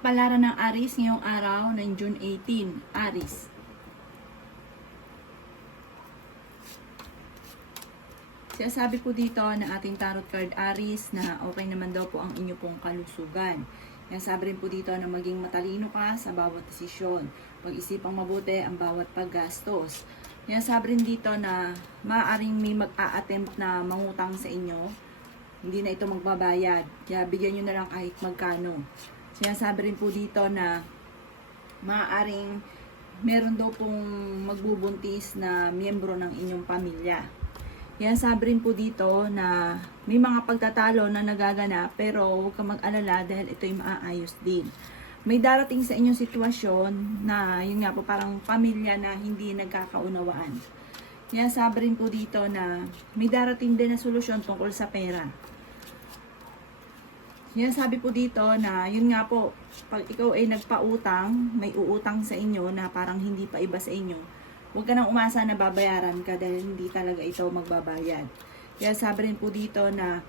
Kapalaran ng Aries ngayong araw ng June 18. Aries. Sinasabi po dito na ating tarot card Aries na okay naman daw po ang inyo pong kalusugan. Sinasabi rin po dito na maging matalino ka sa bawat desisyon. Pag-isipang mabuti ang bawat paggastos. Sinasabi rin dito na maaaring may mag-a-attempt na mangutang sa inyo. Hindi na ito magbabayad. Kaya bigyan nyo na lang kahit magkano. Sinasabi rin po dito na maaaring meron daw pong magbubuntis na miyembro ng inyong pamilya. Sinasabi rin po dito na may mga pagtatalo na nagaganap pero huwag kang mag-alala dahil ito'y maaayos din. May darating sa inyong sitwasyon na yun nga po parang pamilya na hindi nagkakaunawaan. Sinasabi rin po dito na may darating din na solusyon tungkol sa pera. Sinasabi po dito na yun nga po, pag ikaw ay nagpautang, may uutang sa inyo na parang hindi pa iba sa inyo, huwag ka nang umasa na babayaran ka dahil hindi talaga ito magbabayad. Kaya sabi rin po dito na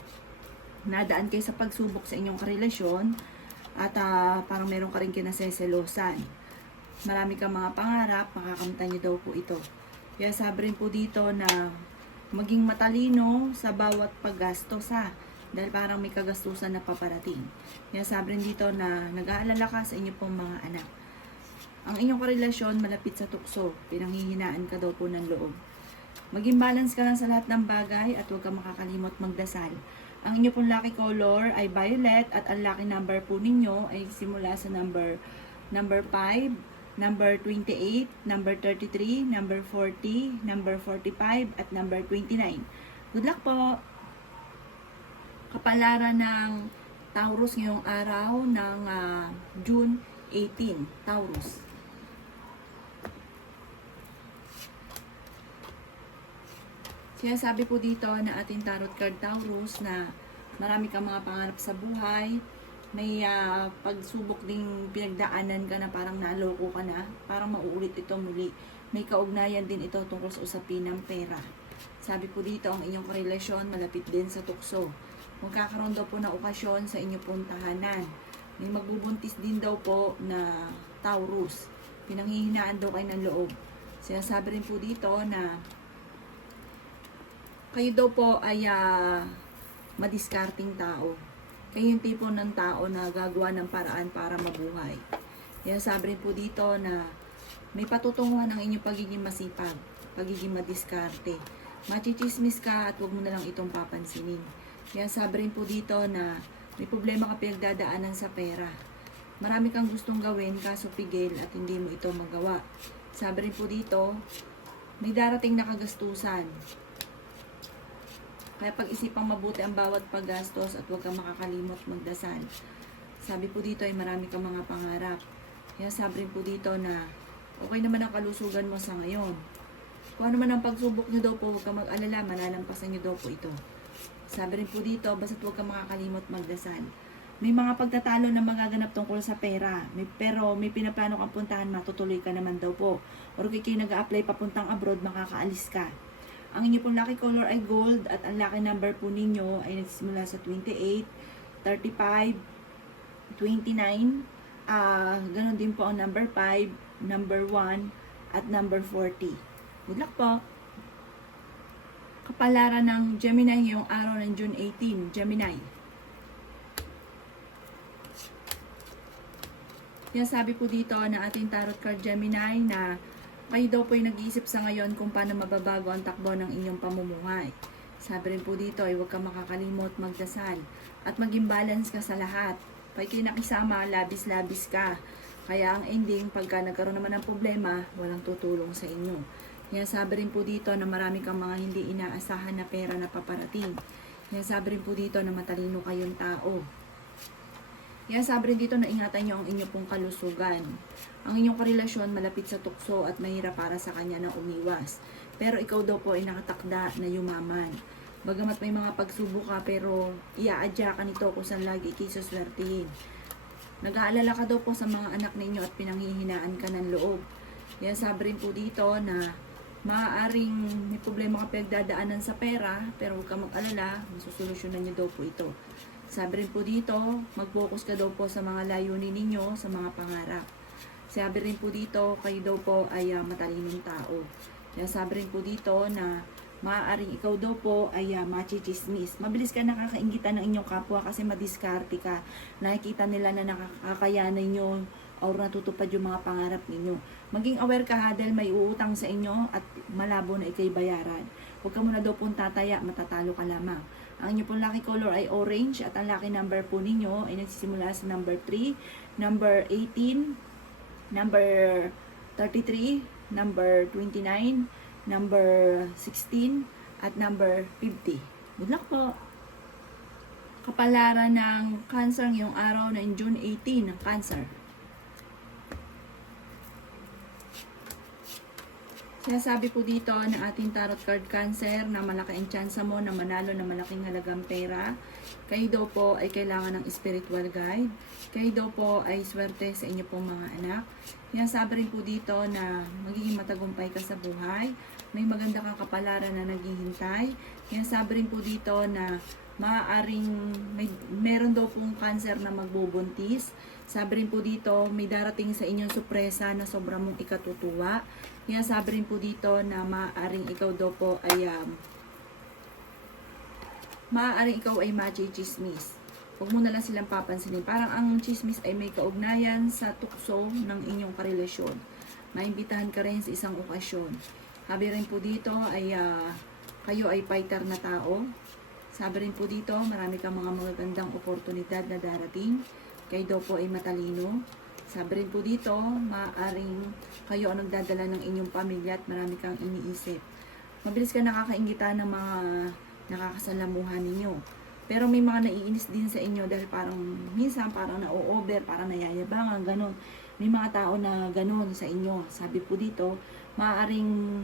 nadaan kayo sa pagsubok sa inyong karelasyon at parang meron ka rin kinaseselosan. Marami kang mga pangarap, makakamtan niyo daw po ito. Kaya sabi rin po dito na maging matalino sa bawat paggastos dahil parang may kagastusan na paparating. Kaya sabi rin dito na nag-aalala ka sa inyo pong mga anak. Ang inyong karelasyon malapit sa tukso, pinanghihinaan ka daw po ng loob. Maging balance ka lang sa lahat ng bagay at huwag kang makakalimot magdasal. Ang inyong pong lucky color ay violet at ang lucky number po ninyo ay simula sa number 5, number 28, number 33, number 40, number 45 at number 29. Good luck po! Kapalaran ng Taurus ngayong araw ng June 18, Taurus. Sinasabi po dito na ating tarot card Taurus na marami kang mga pangarap sa buhay, may pagsubok ding pinagdaanan ka na parang naloko ka na, parang mauulit ito muli. May kaugnayan din ito tungkol sa usapin ng pera. Sabi po dito ang inyong karelasyon malapit din sa tukso. Magkakaroon daw po ng okasyon sa inyong pong tahanan. May magbubuntis din daw po na Taurus. Pinanghihinaan daw kayo ng loob. Sinasabi rin po dito na kayo daw po ay madiskarting tao. Kayo yung tipo ng tao na gagawa ng paraan para mabuhay. Sinasabi rin po dito na may patutunguhan ang inyong pagiging masipag, pagiging madiskarte. Machichismis ka at huwag mo na lang itong papansinin. Kaya sabi rin po dito na may problema ka pinagdadaanan sa pera. Marami kang gustong gawin kaso pigil at hindi mo ito magawa. Sabi rin po dito, may darating na kagastusan. Kaya pag-isipang mabuti ang bawat paggastos at huwag kang makakalimot magdasal. Sabi po dito ay marami kang mga pangarap. Kaya sabi rin po dito na okay naman ang kalusugan mo sa ngayon. Kung ano man ang pagsubok nyo daw po, huwag kang mag-alala, malalampasan nyo daw po ito. Sabi rin po dito, basta't huwag kang makakalimot magdasal. May mga pagtatalo na magaganap tungkol sa pera. Pero may pinaplano kang puntahan, matutuloy ka naman daw po. Or kung kayo nag-a-apply papuntang abroad, makakaalis ka. Ang inyo pong lucky color ay gold at ang lucky number po ninyo ay nagsimula sa 28, 35, 29, ganon din po ang number 5, number 1, at number 40. Good luck po! Kapalaran ng Gemini ngayong araw ng June 18, Gemini. Yan sabi po dito na ating tarot card Gemini na kayo daw po ay nag-iisip sa ngayon kung paano mababago ang takbo ng inyong pamumuhay. Sabi rin po dito ay huwag kang makakalimot magdasal at maging balance ka sa lahat. Pag kayo nakisama, labis-labis ka. Kaya ang ending, pagka nagkaroon naman ng problema, walang tutulong sa inyo. Yan sabi rin po dito na marami kang mga hindi inaasahan na pera na paparating. Yan sabi rin po dito na matalino kayong tao. Yan sabi rin dito na ingatan nyo ang inyong pong kalusugan. Ang inyong karelasyon malapit sa tukso at mahirap para sa kanya na umiwas. Pero ikaw daw po ay nakatakda na yumaman. Bagamat may mga pagsubok ka pero iaadya ka nito kung saan lagi kayo suswertihin. Nag-aalala ka daw po sa mga anak ninyo at pinanghihinaan ka ng loob. Yan sabi rin po dito na maaaring may problema ka pinagdadaanan sa pera, pero huwag ka mag-alala, masusolusyonan nyo daw po ito. Sabi rin po dito, mag-focus ka daw po sa mga layunin ninyo, sa mga pangarap. Sabi rin po dito, kayo daw po ay matalinong tao. Kaya sabi rin po dito na maaaring ikaw daw po ay machichismis. Mabilis ka nakakaingitan ng inyong kapwa kasi madiskarte ka. Nakikita nila na nakakayanan nyo or natutupad yung mga pangarap ninyo. Maging aware ka ha dahil may uutang sa inyo at malabo na ikay bayaran. Huwag ka muna daw pong tataya, matatalo ka lamang. Ang inyo pong lucky color ay orange at ang lucky number po ninyo ay nagsisimula sa number 3, number 18, number 33, number 29, number 16, at number 50. Good luck po! Kapalaran ng Cancer ngayong araw na June 18 ng Cancer. Sinasabi po dito ng ating tarot card Cancer na malaki ang tsansa mo na manalo na malaking halagang pera. Kayo daw po ay kailangan ng spiritual guide. Kayo daw po ay swerte sa inyo pong mga anak. Sinasabi rin po dito na magiging matagumpay ka sa buhay. May maganda kang kapalaran na naghihintay. Sinasabi rin po dito na meron daw pong Cancer na magbubuntis. Sabi rin po dito, may darating sa inyong sorpresa na sobrang mong ikatutuwa. Kaya sabi rin po dito na maaaring ikaw daw po ay machichismis. Huwag mo na lang silang papansinin. Parang ang chismis ay may kaugnayan sa tukso ng inyong karelasyon. Maimbitahan ka rin sa isang okasyon. Sabi rin po dito ay kayo ay fighter na tao. Sabi rin po dito, marami kang mga magagandang oportunidad na darating. Kayo daw po ay matalino. Sabi rin po dito, maaaring kayo ang nagdadala ng inyong pamilya at marami kang iniisip. Mabilis ka nakakainggitan ng mga nakakasalamuhan ninyo. Pero may mga naiinis din sa inyo dahil parang minsan parang na-over, parang nayayabangan, ganun. May mga tao na ganun sa inyo. Sabi po dito, maaaring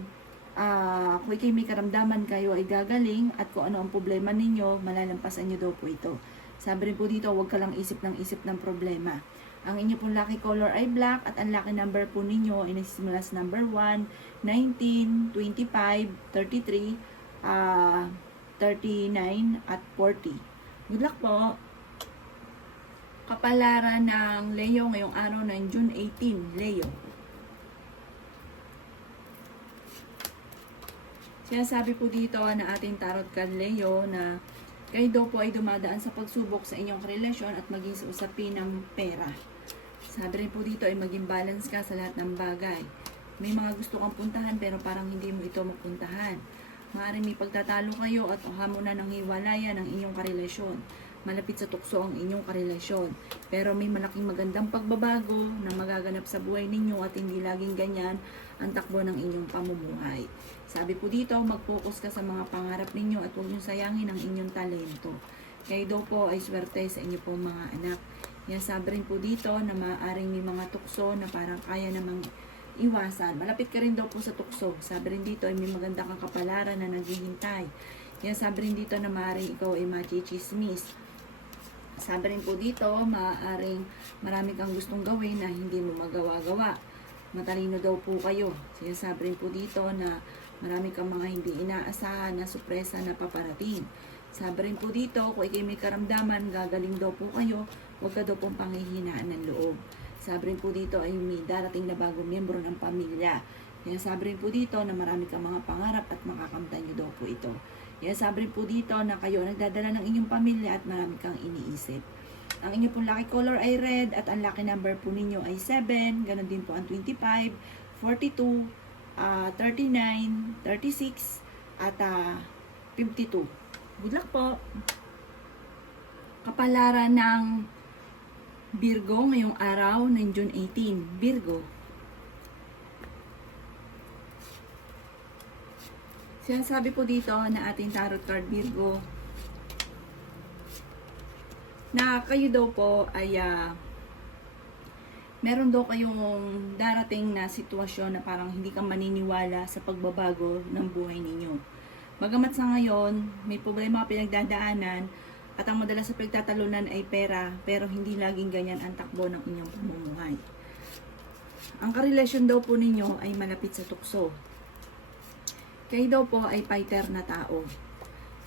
kung ikay may karamdaman kayo ay gagaling at kung ano ang problema ninyo, malalampasan nyo daw po ito. Sabi rin po dito, huwag ka lang isip ng problema. Ang inyo pong lucky color ay black at ang lucky number po ninyo ay nagsisimula sa number 1, 19, 25, 33, 39 at 40. Good luck po! Kapalaran ng Leo ngayong araw ng June 18, Leo. Sinasabi po dito na ating tarot card Leo na kayo daw po ay dumadaan sa pagsubok sa inyong relasyon at maging sa usapin ng pera. Sabi rin po dito ay maging balance ka sa lahat ng bagay. May mga gusto kang puntahan pero parang hindi mo ito mapuntahan. Maaaring may pagtatalo kayo at hamunan ng hiwalayan ng inyong karelasyon. Malapit sa tukso ang inyong karelasyon. Pero may malaking magandang pagbabago na magaganap sa buhay ninyo at hindi laging ganyan ang takbo ng inyong pamumuhay. Sabi po dito, mag-focus ka sa mga pangarap ninyo at huwag niyong sayangin ang inyong talento. Kayo daw po ay swerte sa inyo pong mga anak. Yan sabi rin po dito na maaaring may mga tukso na parang kaya namang iwasan. Malapit ka rin daw po sa tukso. Sabi rin dito ay may maganda kang kapalaran na naghihintay. Yan sabi rin dito na maaaring ikaw ay machichismis. Sabi rin po dito, maaaring marami kang gustong gawin na hindi mo magawa-gawa. Matalino daw po kayo. Sabi rin po dito na marami kang mga hindi inaasahan na sorpresa na paparating. Sabi rin po dito, kung ikay may karamdaman, gagaling daw po kayo, huwag ka daw pong panghihinaan ng loob. Sabi rin po dito ay may darating na bagong miyembro ng pamilya. Kaya sabi rin po dito na marami kang mga pangarap at makakamtan nyo daw po ito. Kaya sabi rin po dito na kayo nagdadala ng inyong pamilya at marami kang iniisip. Ang inyong pong lucky color ay red at ang lucky number po ninyo ay 7. Ganon din po ang 25, 42, 39, 36, at 52. Good luck po! Kapalaran ng Virgo ngayong araw ng June 18. Virgo. Sinasabi po dito na ating tarot card Virgo na kayo daw po ay meron daw kayong darating na sitwasyon na parang hindi ka maniniwala sa pagbabago ng buhay ninyo. Bagamat sa ngayon, may problema ka pinagdadaanan at ang madalas sa pagtatalunan ay pera, pero hindi laging ganyan ang takbo ng inyong pamumuhay. Ang karelasyon daw po ninyo ay malapit sa tukso. Kayo daw po ay fighter na tao.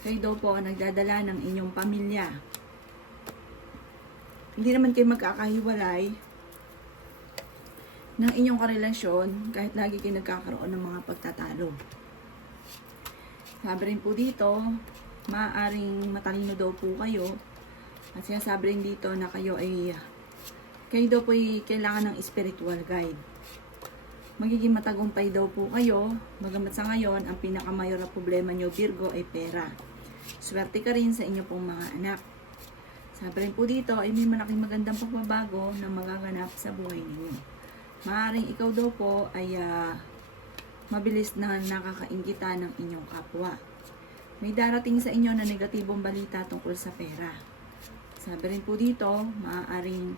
Kayo daw po ang nagdadala ng inyong pamilya. hindi naman kayo magkakahiwalay ng inyong karelasyon kahit lagi kayo nagkakaroon ng mga pagtatalo. Sabi rin po dito, maaaring matalino daw po kayo at sinasabi rin dito na kayo daw po ay kailangan ng spiritual guide. Magiging matagumpay daw po kayo, bagamat sa ngayon, ang pinakamayor na problema nyo, Virgo, ay pera. Swerte ka rin sa inyo pong mga anak. Sabi rin po dito, ay may malaking magandang pagbabago na magaganap sa buhay ninyo. Maaaring ikaw daw po ay mabilis na nakakaingita ng inyong kapwa. May darating sa inyo na negatibong balita tungkol sa pera. Sabi rin po dito, maaaring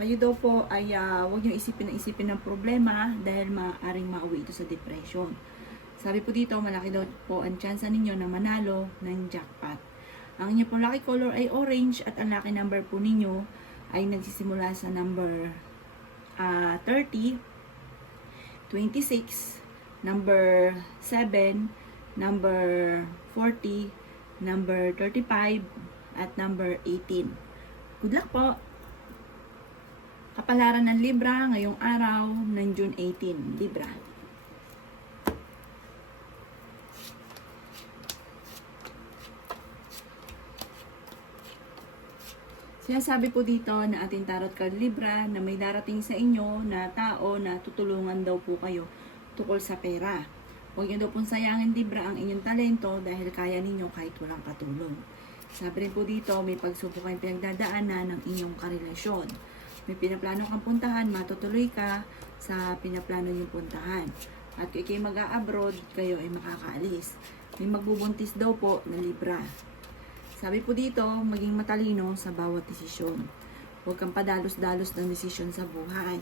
kayo daw po ay huwag nyo isipin ng problema dahil maaaring mauwi ito sa depression. Sabi po dito, malaki daw po ang tsansa ninyo na manalo ng jackpot. Ang inyo pong lucky color ay orange at ang lucky number po ninyo ay nagsisimula sa number 30, 26, number 7, number 40, number 35, at number 18. Good luck po! Kapalaran ng Libra ngayong araw ng June 18. Libra. Sinasabi po dito na ating tarot card Libra na may darating sa inyo na tao na tutulungan daw po kayo tungkol sa pera. Huwag niyo daw pong sayangin Libra ang inyong talento dahil kaya ninyo kahit walang katulong. Sabi rin po dito, may pagsubok kayong pinagdadaanan ng inyong karelasyon. May pinaplano kang puntahan, matutuloy ka sa pinaplano niyong puntahan. At kung kayo mag-a-abroad, kayo ay makakaalis. May magbubuntis daw po na Libra. Sabi po dito, maging matalino sa bawat desisyon. Huwag kang padalos-dalos ng desisyon sa buhay.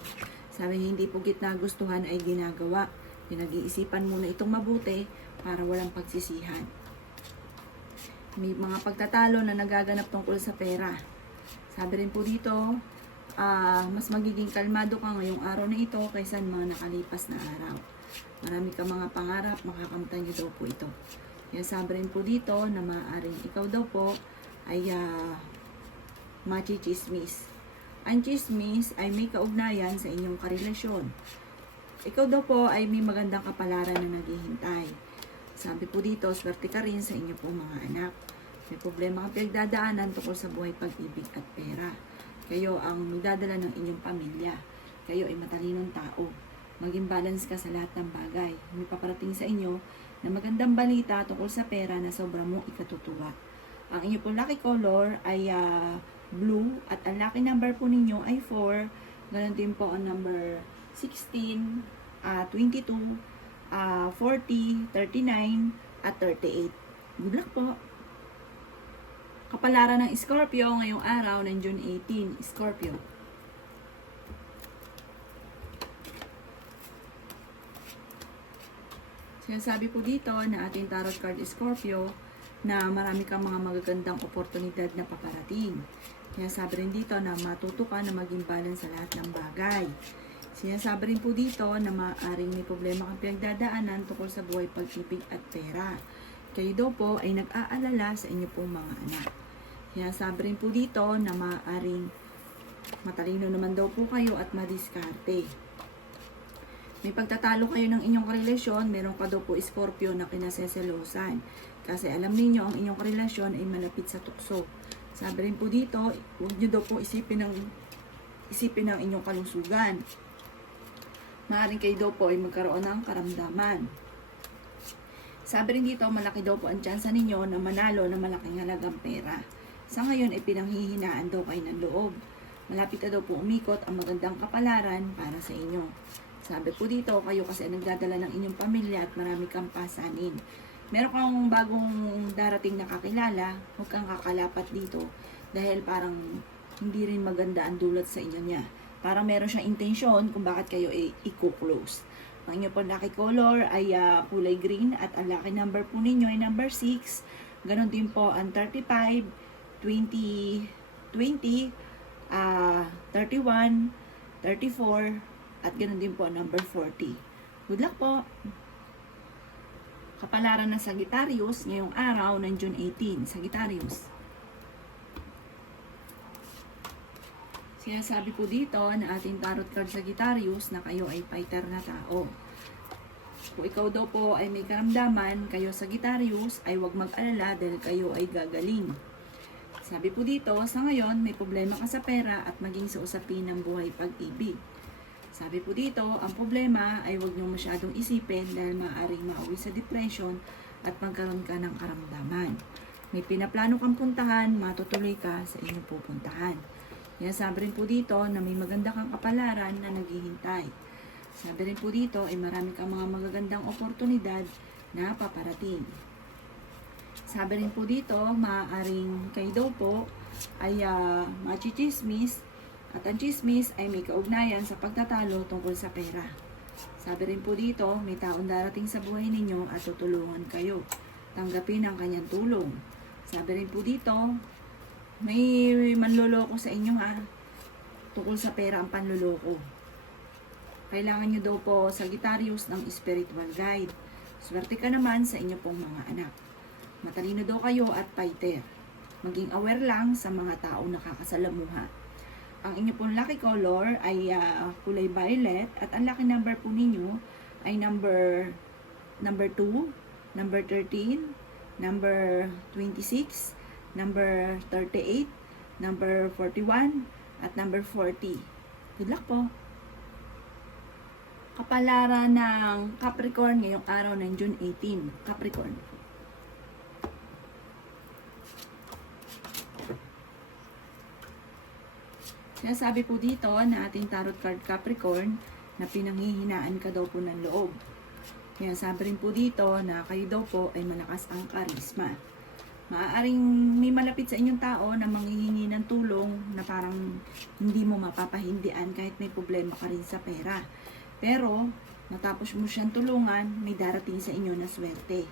Sabi hindi po kita gustuhan ay ginagawa. Pinag-iisipan muna itong mabuti para walang pagsisihan. May mga pagtatalo na nagaganap tungkol sa pera. Sabi rin po dito, mas magiging kalmado ka ngayong araw na ito kaysa mga nakalipas na araw. Marami ka mga pangarap, makakamtan niyo daw po ito. Kaya sabi rin po dito na maaaring ikaw daw po ay machichismis. Ang chismis ay may kaugnayan sa inyong karelasyon. Ikaw daw po ay may magandang kapalaran na naghihintay. Sabi po dito, swerte ka rin sa inyo pong mga anak. May problema kang pinagdadaanan tungkol sa buhay, pag-ibig at pera. Kayo ang magdadala ng inyong pamilya. Kayo ay matalinong tao. Maging balance ka sa lahat ng bagay. May paparating sa inyo na magandang balita tungkol sa pera na sobrang mong ikatutuwa. Ang inyong pong lucky color ay blue at ang lucky number po ninyo ay 4. Ganon din po ang number 16, 22, 40, 39, at 38. Good luck po! Kapalaran ng Scorpio ngayong araw ng June 18. Scorpio. Sinasabi po dito na ating tarot card Scorpio na marami kang mga magagandang oportunidad na paparating. Sinasabi rin dito na matuto ka na maging balance sa lahat ng bagay. Sinasabi rin po dito na maaaring may problema kang pinagdadaanan tungkol sa buhay, pag-ibig at pera. Kayo daw po ay nag-aalala sa inyo pong mga anak. Sinasabi rin po dito na maaaring matalino naman daw po kayo at madiskarte. May pagtatalo kayo ng inyong karelasyon, meron ka daw po Scorpio na kinaseselosan. Kasi alam niyo ang inyong karelasyon ay malapit sa tukso. Sabi rin po dito, huwag niyo daw po isipin ng inyong kalusugan. Maaaring kayo daw po ay magkaroon ng karamdaman. Sabi rin dito, malaki daw po ang tsansa ninyo na manalo ng malaking halagang pera. Sa ngayon ay pinanghihinaan daw kayo ng loob. Malapit na daw po umikot ang magandang kapalaran para sa inyo. Sabi po dito, kayo kasi nagdadala ng inyong pamilya at marami kang pasanin. Meron kang bagong darating na kakilala, huwag kang kakalapat dito dahil parang hindi rin maganda ang dulot sa inyo niya. Parang meron siyang intensyon kung bakit kayo i-close. Ang inyo po lucky color ay kulay green at ang lucky number po ninyo ay number 6. Ganon din po ang 35, 20, 20, 31, 34, at ganon din po ang number 40. Good luck po! Kapalaran ng Sagittarius ngayong araw ng June 18. Sagittarius. Sinasabi po dito na ating tarot card Sagittarius na kayo ay fighter na tao. Kung ikaw daw po ay may karamdaman, kayo Sagittarius ay huwag mag-alala dahil kayo ay gagaling. Sabi po dito, sa ngayon may problema ka sa pera at maging sa usapin ng buhay pag-ibig. Sabi po dito, ang problema ay huwag niyong masyadong isipin dahil maaaring mauwi sa depression at magkaroon ka ng karamdaman. May pinaplano kang puntahan, matutuloy ka sa inyong pupuntahan. Sabi rin po dito na may maganda kang kapalaran na naghihintay. Sabi rin po dito ay marami kang mga magagandang oportunidad na paparating. Sabi rin po dito, maaaring kayo daw po ay machichismis at ang chismis ay may kaugnayan sa pagtatalo tungkol sa pera. Sabi rin po dito, may taong darating sa buhay ninyo at tutulungan kayo. Tanggapin ang kanyang tulong. Sabi rin po dito, may manloloko sa inyo tungkol sa pera ang panloloko. Kailangan nyo daw po Sagittarius ng spiritual guide. Swerte ka naman sa inyo pong mga anak. Matalino daw kayo at fighter. Maging aware lang sa mga taong nakakasalamuha. Ang inyo pong lucky color ay kulay violet at ang lucky number po ninyo ay number 2, number 13, number 26, number 38, number 41, at number 40. Good luck po! Kapalaran ng Capricorn ngayong araw ng June 18. Capricorn. Sinasabi po dito na ating tarot card Capricorn na pinanghihinaan ka daw po ng loob. Kaya sabi rin po dito na kayo daw po ay malakas ang karisma. Maaaring may malapit sa inyong tao na manghihingi ng tulong na parang hindi mo mapapahindian kahit may problema ka rin sa pera. Pero matapos mo siyang tulungan, may darating sa inyo na swerte.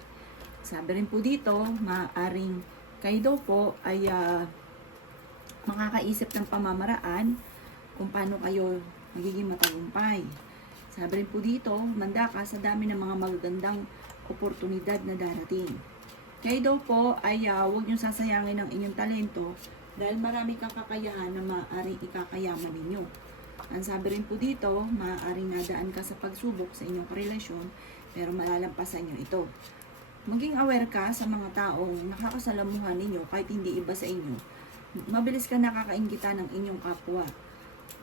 Sabi rin po dito, maaaring kayo daw po ay makakaisip ng pamamaraan kung paano kayo magiging matagumpay. Sabi rin po dito, manda ka sa dami ng mga magagandang oportunidad na darating. Kayo daw po ay huwag niyong sasayangin ang inyong talento dahil marami kang kakayahan na maaaring ikakayaman ninyo. Ang sabi rin po dito, maaaring nadaan ka sa pagsubok sa inyong relasyon pero malalampasan niyo ito. Maging aware ka sa mga taong nakakasalamuhan ninyo kahit hindi iba sa inyo. Mabilis ka nakakainggitan ng inyong kapwa.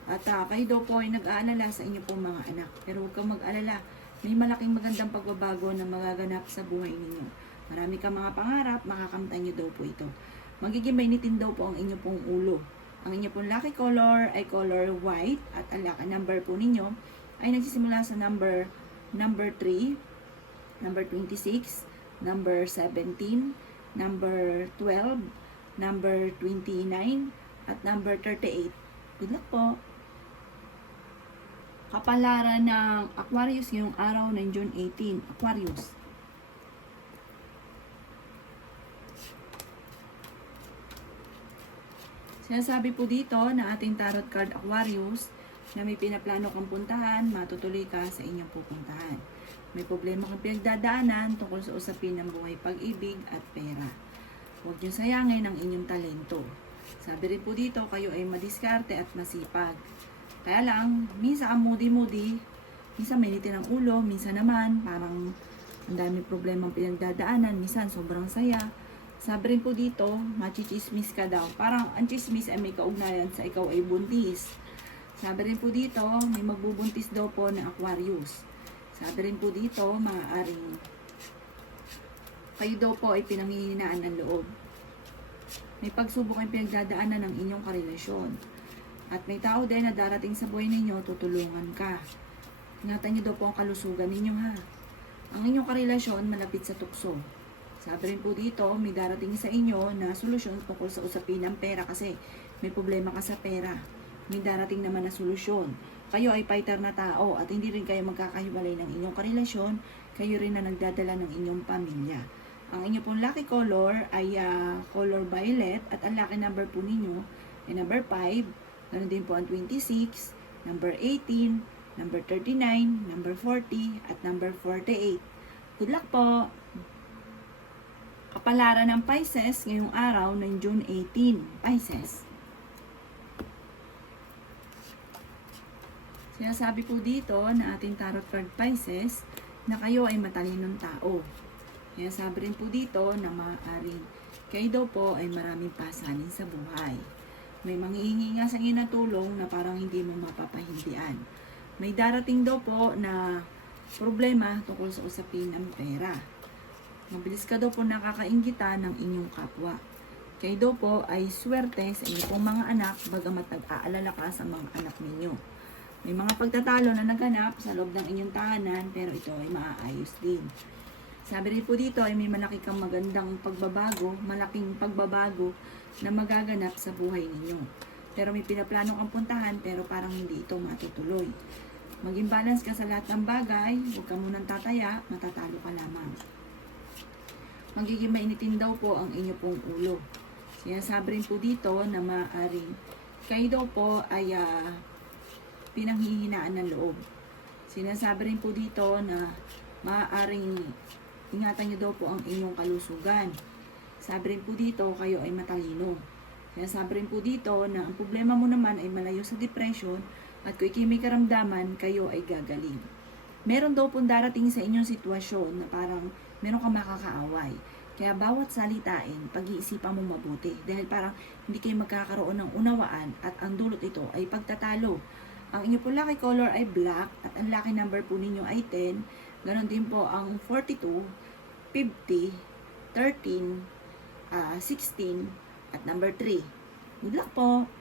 At kayo daw po ay nag-aalala sa inyo pong mga anak. Pero huwag kang mag-alala, may malaking magandang pagbabago na magaganap sa buhay ninyo. Marami kang mga pangarap, makakamtan nyo daw po ito. Magiging mainitin daw po ang inyo pong ulo. Ang inyo pong lucky color ay color white at ang lucky number po ninyo ay nagsisimula sa number 3, number 26, number 17, number 12, number 29, at number 38. Good luck po! Kapalaran ng Aquarius ngayong araw ng June 18. Aquarius. Sinasabi po dito na ating tarot card Aquarius na may pinaplano kang puntahan, matutuloy ka sa inyong pupuntahan. May problema kang pinagdadaanan tungkol sa usapin ng buhay, pag-ibig at pera. Huwag niyo sayangin ang inyong talento. Sabi rin po dito, kayo ay madiskarte at masipag. Kaya lang, minsan ang moody-moody, minsan mainitin ang ulo, minsan naman parang ang daming problemang pinagdadaanan, minsan sobrang saya. Sabi rin po dito, machichismis ka daw. Parang ang chismis ay may kaugnayan sa ikaw ay buntis. Sabi rin po dito, may magbubuntis daw po na Aquarius. Sabi rin po dito, maaaring kayo daw po ay pinanghihinaan ng loob. May pagsubok ang pinagdadaanan ng inyong karelasyon. At may tao din na darating sa buhay ninyo, tutulungan ka. Ingatan niyo daw po ang kalusugan ninyo ha. Ang inyong karelasyon malapit sa tukso. Sabi rin po dito, may darating sa inyo na solusyon tungkol sa usapin ng pera kasi may problema ka sa pera. May darating naman na solusyon. Kayo ay fighter na tao at hindi rin kayo magkakahiwalay ng inyong karelasyon, kayo rin na nagdadala ng inyong pamilya. Ang inyo pong lucky color ay color violet at ang lucky number po ninyo ay number 5, ganoon din po ang 26, number 18, number 39, number 40, at number 48. Good luck po! Kapalaran ng Pisces ngayong araw ng June 18. Pisces. Sinasabi po dito na ating tarot card Pisces na kayo ay matalinong tao. Sinasabi rin po dito na maaaring kayo daw po ay maraming pasanin sa buhay. May manghihingi nga sa inyo na tulong na parang hindi mo mapapahindian. May darating daw po na problema tungkol sa usapin ng pera. Mabilis ka daw po nakakainggitan ng inyong kapwa. Kayo daw po ay swerte sa inyong pong mga anak, bagamat nag-aalala ka sa mga anak ninyo. May mga pagtatalo na naganap sa loob ng inyong tahanan, pero ito ay maaayos din. Sabi rin po dito ay may malaki kang magandang pagbabago, malaking pagbabago na magaganap sa buhay ninyo. Pero may pinaplano kang puntahan, pero parang hindi ito matutuloy. Maging balance ka sa lahat ng bagay, huwag ka munang tataya, matatalo ka lamang. Magiging mainitin daw po ang inyo pong ulo. Sinasabi rin po dito na maaaring kayo daw po ay pinanghihinaan ng loob. Sinasabi rin po dito na maaaring ingatan nyo daw po ang inyong kalusugan. Sabi rin po dito, kayo ay matalino. Sinasabi rin po dito na ang problema mo naman ay malayo sa depression at kung ikay may karamdaman, kayo ay gagaling. Meron daw pong darating sa inyong sitwasyon na parang meron kang makakaaway. Kaya bawat salitain, pag-iisipan mo mabuti. Dahil parang hindi kayo magkakaroon ng unawaan at ang dulot ito ay pagtatalo. Ang inyo po lucky color ay black at ang lucky number po ninyo ay 10. Ganon din po ang 42, 50, 13, 16 at number 3. Good luck po!